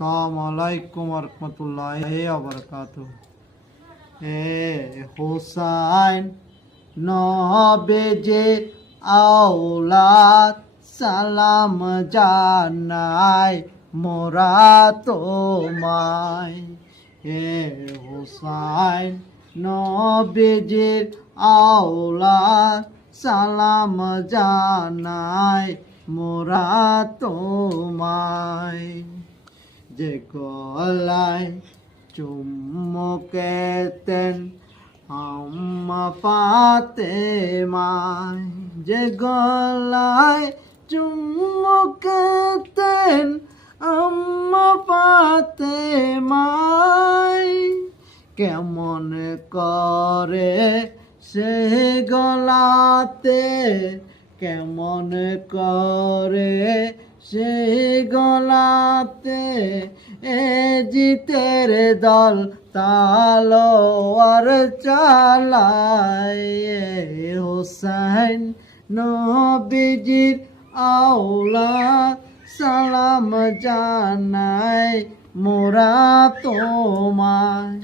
আসসালামু আলাইকুম ওয়া রাহমাতুল্লাহি ওয়া বারাকাতুহু। হোসাইন নবীজি আওলাদ সালাম জানাই মোরা তোমায়। হোসাইন নবীজির আওলাদ সালাম জানাই মোরা তোমায়। যে গলায় চুম্বকেতেন আম্মা ফাতেমায়, যে গলায় চুম্বকেতেন আম্মা ফাতেমায়, কেমন করে সে গলাতে, কেমন করে সে গলাতে এ জিতের দল তালোয়ার চালায়। হোসাইন নবীজির আওলাদ সালাম জানাই মোরা তোমায়।